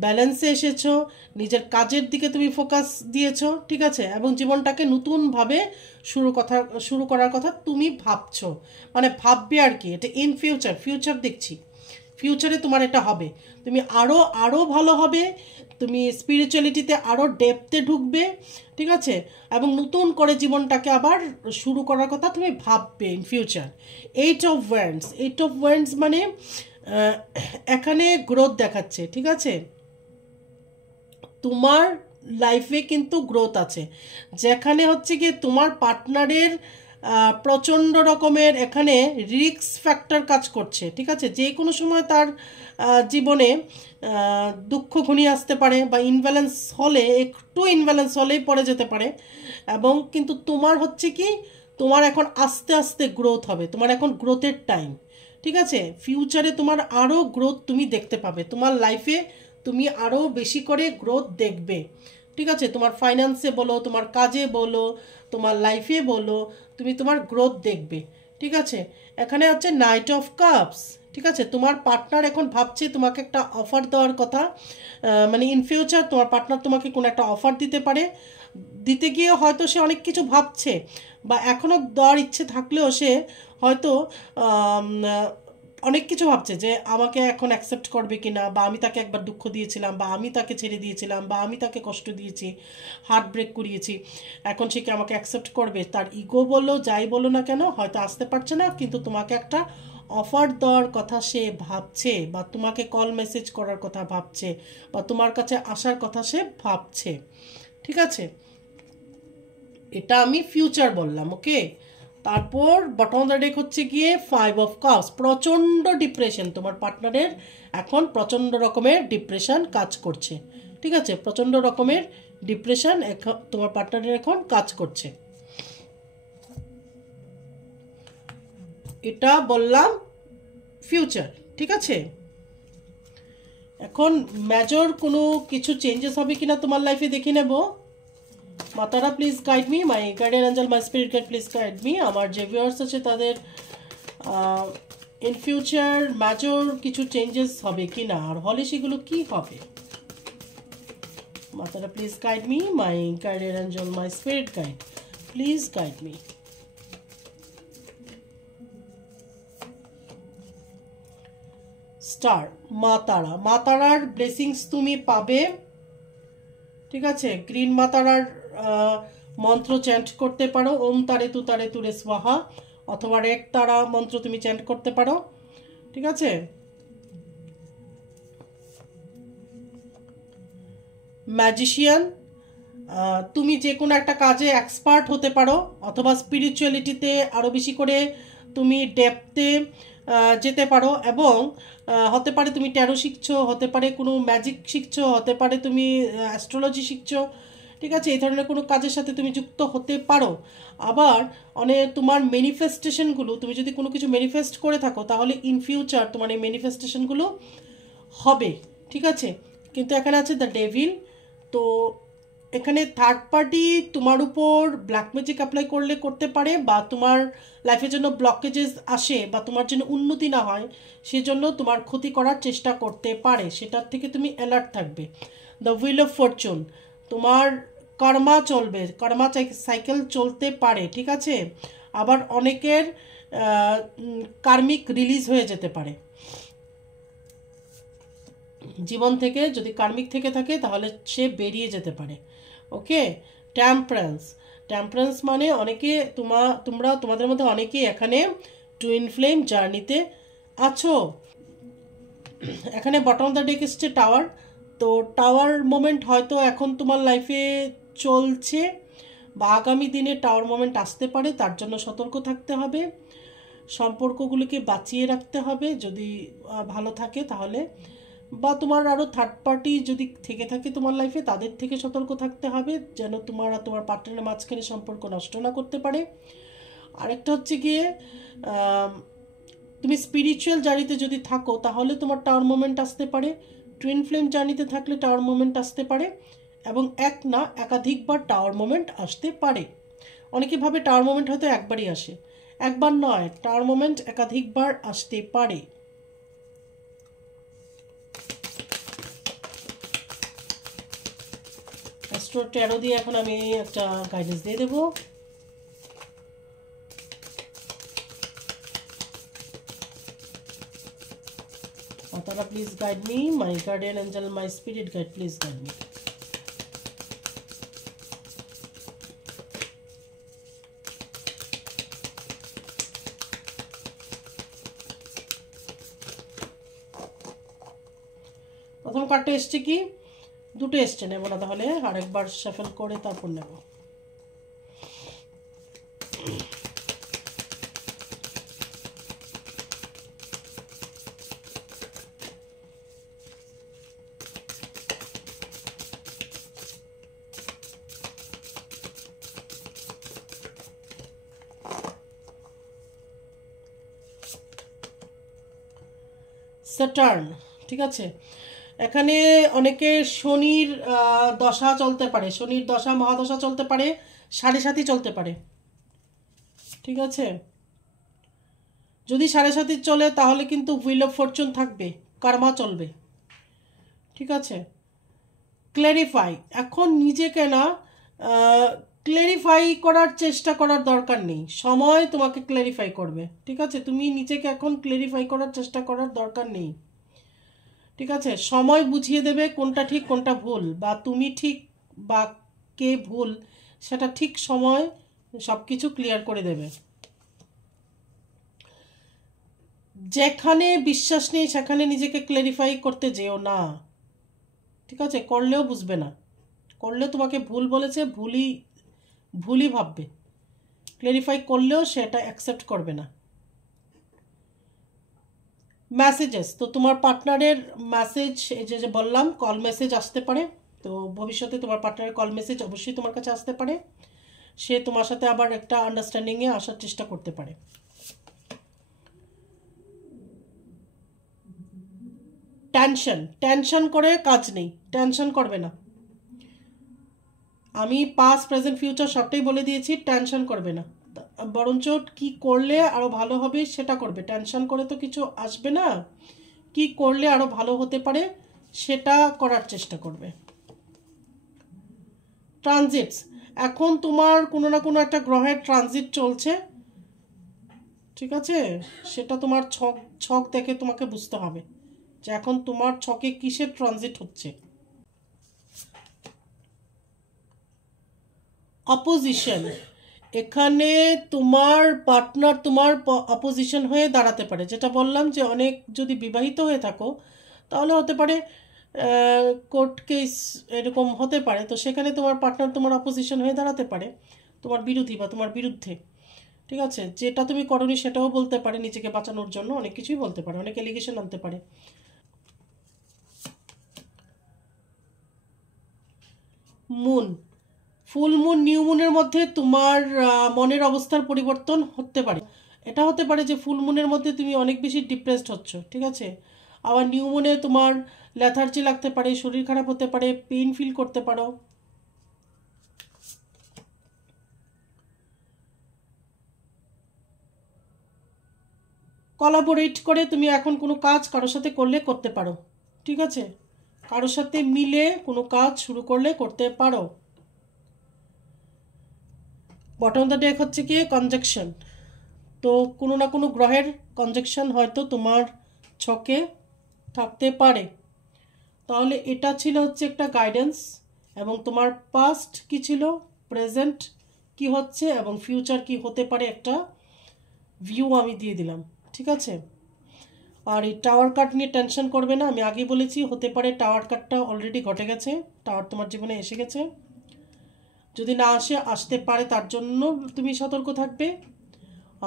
ব্যালেন্সে এসেছো, নিজের কাজের দিকে তুমি ফোকাস দিয়েছো, ঠিক আছে, এবং জীবনটাকে নতুনভাবে শুরু করার কথা তুমি ভাবছো, মানে ভাববে আর কি, এটা ইন ফিউচার দেখছি, ফিউচারে তোমার এটা হবে, তুমি আরও ভালো হবে, তুমি স্পিরিচুয়ালিটিতে আরও ডেপথে ঢুকবে, ঠিক আছে, এবং নতুন করে জীবনটাকে আবার শুরু করার কথা তুমি ভাববে ইন ফিউচার। 8 অফ ওয়ান্ডস মানে এখানে গ্রোথ দেখাচ্ছে, ঠিক আছে, তোমার লাইফে কিন্তু গ্রোথ আছে, যেখানে হচ্ছে গিয়ে তোমার পার্টনারের প্রচণ্ড রকমের এখানে রিস্ক ফ্যাক্টর কাজ করছে, ঠিক আছে। যে কোনো সময় তার জীবনে দুঃখ ঘনিয়ে আসতে পারে, বা ইনব্যালেন্স হলে, একটু ইনব্যালেন্স হলেই পড়ে যেতে পারে। এবং কিন্তু তোমার হচ্ছে কি, তোমার এখন আস্তে আস্তে গ্রোথ হবে, তোমার এখন গ্রোথের টাইম, ঠিক আছে। ফিউচারে তোমার আরও গ্রোথ তুমি দেখতে পাবে, তোমার লাইফে তুমি আরও বেশি করে গ্রোথ দেখবে, ঠিক আছে। তোমার ফাইন্যান্সে বলো, তোমার কাজে বলো, তোমার লাইফে বলো, তুমি তোমার গ্রোথ দেখবে, ঠিক আছে। এখানে হচ্ছে নাইট অফ কাপস, ঠিক আছে। তোমার পার্টনার এখন ভাবছে তোমাকে একটা অফার দেওয়ার কথা, মানে ইন ফিউচার তোমার পার্টনার তোমাকে কোনো একটা অফার দিতে পারে, দিতে গিয়ে হয়তো সে অনেক কিছু ভাবছে, বা এখনও দেওয়ার ইচ্ছে থাকলেও সে হয়তো অনেক কিছু ভাবছে যে আমাকে এখন অ্যাকসেপ্ট করবে কি না, বা আমি তাকে একবার দুঃখ দিয়েছিলাম, বা আমি তাকে ছেড়ে দিয়েছিলাম, বা আমি তাকে কষ্ট দিয়েছি, হার্ট ব্রেক করিয়েছি, এখন সে কি আমাকে অ্যাকসেপ্ট করবে। তার ইগো বলো, যাই বলো না কেন, হয়তো আসতে পারছে না, কিন্তু তোমাকে একটা অফার দেওয়ার কথা সে ভাবছে, বা তোমাকে কল মেসেজ করার কথা ভাবছে, বা তোমার কাছে আসার কথা সে ভাবছে, ঠিক আছে। এটা আমি ফিউচার বললাম, ওকে। তারপর বটম অফ দ্য ডেক হচ্ছে গিয়ে 5 অফ কাপস, প্রচণ্ড ডিপ্রেশন, তোমার পার্টনারের এখন প্রচণ্ড রকমের ডিপ্রেশন কাজ করছে, ঠিক আছে। প্রচণ্ড রকমের ডিপ্রেশন তোমার পার্টনারের এখন কাজ করছে, এটা বললাম ফিউচার, ঠিক আছে। এখন মেজর কোনো কিছু চেঞ্জেস হবে কিনা তোমার লাইফে দেখে নেব। Matara please guide me, my guardian angel, my spirit guide please guide me. আমার যে ভিউয়ার্স আছে তাদের ইন ফিউচার মেজর কিছু চেঞ্জেস হবে কি না, আর হলে সেগুলো কি হবে। Matara please guide me, my guardian angel, my spirit guide please guide me. Star, মা তারার ব্লেসিংস তুমি পাবে, ঠিক আছে। গ্রিন মা তারার মন্ত্র চ্যান্ট করতে পারো, ওম তারে তুরে স্বাহা, অথবা রেড তারা মন্ত্র তুমি চ্যান্ট করতে পারো, ঠিক আছে। ম্যাজিশিয়ান, তুমি যে কোনো একটা কাজে এক্সপার্ট হতে পারো, অথবা স্পিরিচুয়ালিটিতে আরও বেশি করে তুমি ডেপথে যেতে পারো, এবং হতে পারে তুমি ট্যারো শিখছো, হতে পারে কোনো ম্যাজিক শিখছো, হতে পারে তুমি অ্যাস্ট্রোলজি শিখছো, ঠিক আছে। এই ধরনের কোনো কাজের সাথে তুমি যুক্ত হতে পারো। আবার তোমার ম্যানিফেস্টেশনগুলো, তুমি যদি কোনো কিছু ম্যানিফেস্ট করে থাকো, তাহলে ইন ফিউচার তোমার এই ম্যানিফেস্টেশনগুলো হবে, ঠিক আছে। কিন্তু এখানে আছে দ্য ডেভিল, তো এখানে থার্ড পার্টি তোমার উপর ব্ল্যাক ম্যাজিক অ্যাপ্লাই করলে করতে পারে, বা তোমার লাইফের জন্য ব্লকেজেস আসে, বা তোমার জন্য উন্নতি না হয় সেজন্য তোমার ক্ষতি করার চেষ্টা করতে পারে, সেটার থেকে তুমি অ্যালার্ট থাকবে। দ্য হুইল অফ ফরচুন, তোমার কর্মা চলবে, কর্মা সাইকেল চলতে পারে, ঠিক আছে। আবার অনেকের কার্মিক রিলিজ হয়ে যেতে পারে জীবন থেকে, যদি কার্মিক থেকে থাকে তাহলে সে বেরিয়ে যেতে পারে, ওকে। টেম্পারেন্স মানে অনেকে তোমাদের মধ্যে অনেকেই এখানে টুইন ফ্লেম জার্নিতে আছো। এখানে বটম অফ দ্য ডেক এসছে টাওয়ার, তো টাওয়ার মোমেন্ট হয়তো এখন তোমার লাইফে চলছে, বা আগামী দিনে টাওয়ার মোমেন্ট আসতে পারে, তার জন্য সতর্ক থাকতে হবে, সম্পর্কগুলোকে বাঁচিয়ে রাখতে হবে যদি ভালো থাকে তাহলে, বা তোমার আরও থার্ড পার্টি যদি থেকে থাকে তোমার লাইফে, তাদের থেকে সতর্ক থাকতে হবে যেন তোমার আর তোমার পার্টনারের মাঝখানে সম্পর্ক নষ্ট না করতে পারে। আরেকটা হচ্ছে গিয়ে তুমি স্পিরিচুয়াল জার্নিতে যদি থাকো তাহলে তোমার টাওয়ার মোমেন্ট আসতে পারে, টুইন ফ্লেম জার্নিতে থাকলে টাওয়ার মোমেন্ট আসতে পারে, এবং এক না একাধিকবার টাওয়ার মোমেন্ট আসতে পারে। অনেকে ভাবে টাওয়ার মোমেন্ট হয়তো একবারই আসে, একবার নয়, টাওয়ার মোমেন্ট একাধিকবার আসতে পারে। অ্যাস্ট্রো ট্যারো দিয়ে এখন আমি একটা গাইডেন্স দিয়ে দেবো। Matara, please guide me. My guardian angel, my spirit guide, please guide me. প্রথম কার্ডটা এসছে কি, দুটো এসছে, নেব না তাহলে আরেকবার শাফল করে তারপর নেব। স্যাটার্ন, ঠিক আছে। এখানে অনেকে শনির দশা চলতে পারে, শনির দশা মহাদশা চলতে পারে, 7.5 চলতে পারে, ঠিক আছে। যদি 7.5 চলে তাহলে কিন্তু হুইল অফ ফরচুন থাকবে, কর্মা চলবে, ঠিক আছে। ক্ল্যারিফাই, এখন নিজেকে না ক্ল্যারিফাই করার চেষ্টা করার দরকার নেই, সময় তোমাকে ক্ল্যারিফাই করবে, ঠিক আছে। তুমি নিজেকে এখন ক্ল্যারিফাই করার চেষ্টা করার দরকার নেই, ঠিক আছে। সময় বুঝিয়ে দেবে কোনটা ঠিক কোনটা ভুল, বা তুমি ঠিক বা কে ভুল, সেটা ঠিক সময় সব কিছু ক্লিয়ার করে দেবে। যেখানে বিশ্বাস নেই সেখানে নিজেকে ক্ল্যারিফাই করতে যেও না, ঠিক আছে। করলেও বুঝবে না, করলেও তোমাকে ভুল বলেছে, ভুলই ভাববে, ক্ল্যারিফাই করলেও সেটা অ্যাকসেপ্ট করবে না। মেসেজেস, তো তোমার পার্টনারের মেসেজ, এই যে বললাম কল মেসেজ আসতে পারে, তো ভবিষ্যতে তোমার পার্টনারের কল মেসেজ অবশ্যই তোমার কাছে আসতে পারে, সে তোমার সাথে আবার একটা আন্ডারস্ট্যান্ডিংয়ে আসার চেষ্টা করতে পারে। টেনশন করে কাজ নেই, টেনশন করবে না, আমি পাস্ট প্রেজেন্ট ফিউচার সবটাই বলে দিয়েছি, টেনশন করবে না, বরঞ্চ কি করলে আরও ভালো হবে সেটা করবে। টেনশন করে তো কিছু আসবে না, কি করলে আরও ভালো হতে পারে সেটা করার চেষ্টা করবে। ট্রানজিটস, এখন তোমার কোনো না কোনো একটা গ্রহের ট্রানজিট চলছে, ঠিক আছে। সেটা তোমার ছক দেখে তোমাকে বুঝতে হবে যে এখন তোমার ছকে কিসের ট্রানজিট হচ্ছে। অপোজিশন, এখানে তোমার পার্টনার তোমার অপোজিশন হয়ে দাঁড়াতে পারে, যেটা বললাম যে অনেক যদি বিবাহিত হয়ে থাকো তাহলে হতে পারে কোর্ট কেস এরকম হতে পারে, তো সেখানে তোমার পার্টনার তোমার অপোজিশন হয়ে দাঁড়াতে পারে, তোমার বিরোধী বা তোমার বিরুদ্ধে, ঠিক আছে। যেটা তুমি করনি সেটাও বলতে পারে, নিজেকে বাঁচানোর জন্য অনেক কিছুই বলতে পারে, অনেক এলিগেশন আনতে পারে। মুন, ফুল মুন নিউ মুনের মধ্যে তোমার মনের অবস্থার পরিবর্তন হতে পারে, এটা হতে পারে যে ফুল মুনের মধ্যে তুমি অনেক বেশি ডিপ্রেসড হচ্ছ, ঠিক আছে। আবার নিউ মুনে তোমার লেথার্জি লাগতে পারে, শরীর খারাপ হতে পারে, পেইন ফিল করতে পারো। কোলাবোরেট করে তুমি এখন কোনো কাজ কারোর সাথে করলে করতে পারো, ঠিক আছে। কারোর সাথে মিলে কোনো কাজ শুরু করলে করতে পারো। বটম অফ দ্য ডেক হচ্ছে কি কনজাংশন, তো কোনো না কোনো গ্রহের কনজাংশন হয়তো তোমার ছকে থাকতে পারে। তাহলে এটা ছিল হচ্ছে একটা গাইডেন্স, এবং তোমার পাস্ট কি ছিল, প্রেজেন্ট কি হচ্ছে এবং ফিউচার কি হতে পারে একটা ভিউ আমি দিয়ে দিলাম, ঠিক আছে। আর এই টাওয়ার কাট নিয়ে টেনশন করবে না, আমি আগেই বলেছি হতে পারে টাওয়ার কাটটা অলরেডি ঘটে গেছে, টাওয়ার তোমার জীবনে এসে গেছে, যদি না আসতে পারে তার জন্য তুমি সতর্ক থাকবে।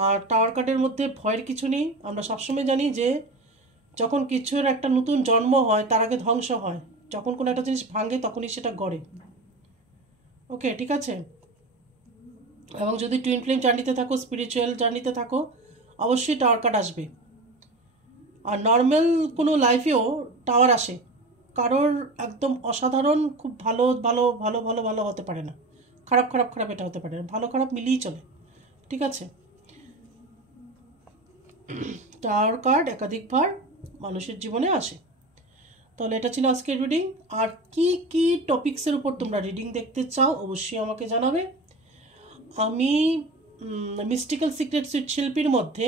আর টাওয়ার কাটের মধ্যে ভয়ের কিছু নেই, আমরা সবসময় জানি যে যখন কিছুর একটা নতুন জন্ম হয় তার আগে ধ্বংস হয়, যখন কোনো একটা জিনিস ভাঙে তখনই সেটা গড়ে, ওকে, ঠিক আছে। এবং যদি টুইন ফ্লেম জার্নিতে থাকো, স্পিরিচুয়াল জার্নিতে থাকো, অবশ্যই টাওয়ার কাট আসবে। আর নর্মাল কোনো লাইফেও টাওয়ার আসে, কারোর একদম অসাধারণ খুব ভালো ভালো ভালো ভালো ভালো হতে পারে না, খারাপ খারাপ খারাপ এটা হতে পারে না, ভালো খারাপ মিলিয়েই চলে, ঠিক আছে। টাওয়ার কার্ড একাধিকবার মানুষের জীবনে আসে। তাহলে এটা ছিল আজকের রিডিং। আর কি কি টপিকসের উপর তোমরা রিডিং দেখতে চাও অবশ্যই আমাকে জানাবে। আমি মিস্টিক্যাল সিক্রেট সুইট শিল্পীর মধ্যে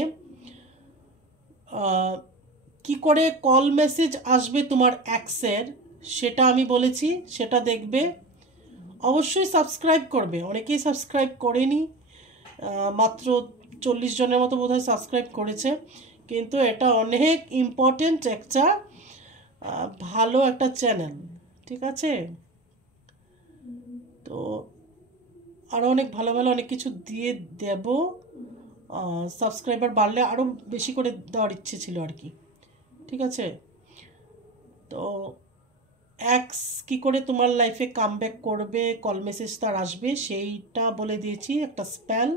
কি করে কল মেসেজ আসবে তোমার এক্সের সেটা আমি বলেছি, সেটা দেখবে। অবশ্যই সাবস্ক্রাইব করবে, অনেকেই সাবস্ক্রাইব করেনি, মাত্র 40 জনের মতো বোধহয় সাবস্ক্রাইব করেছে, কিন্তু এটা অনেক ইম্পর্টেন্ট একটা ভালো একটা চ্যানেল, ঠিক আছে। তো আরও অনেক ভালো ভালো অনেক কিছু দিয়ে দেব, সাবস্ক্রাইবার বাড়লে আরও বেশি করে দেওয়ার ইচ্ছে ছিল আর কি, ঠিক আছে। তো এক্স কী করে তোমার লাইফে কামব্যাক করবে, কল মেসেজ তার আসবে সেইটা বলে দিয়েছি, একটা স্পেল,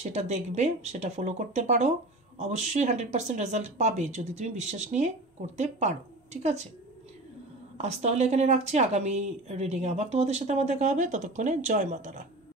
সেটা দেখবে, সেটা ফলো করতে পারো। অবশ্যই 100% রেজাল্ট পাবে যদি তুমি বিশ্বাস নিয়ে করতে পারো। ঠিক আছে, আজ তাহলে এখানে রাখছি। আগামী রিডিংয়ে আবার তোমাদের সাথে আমার দেখা হবে। ততক্ষণে জয় মাতারা।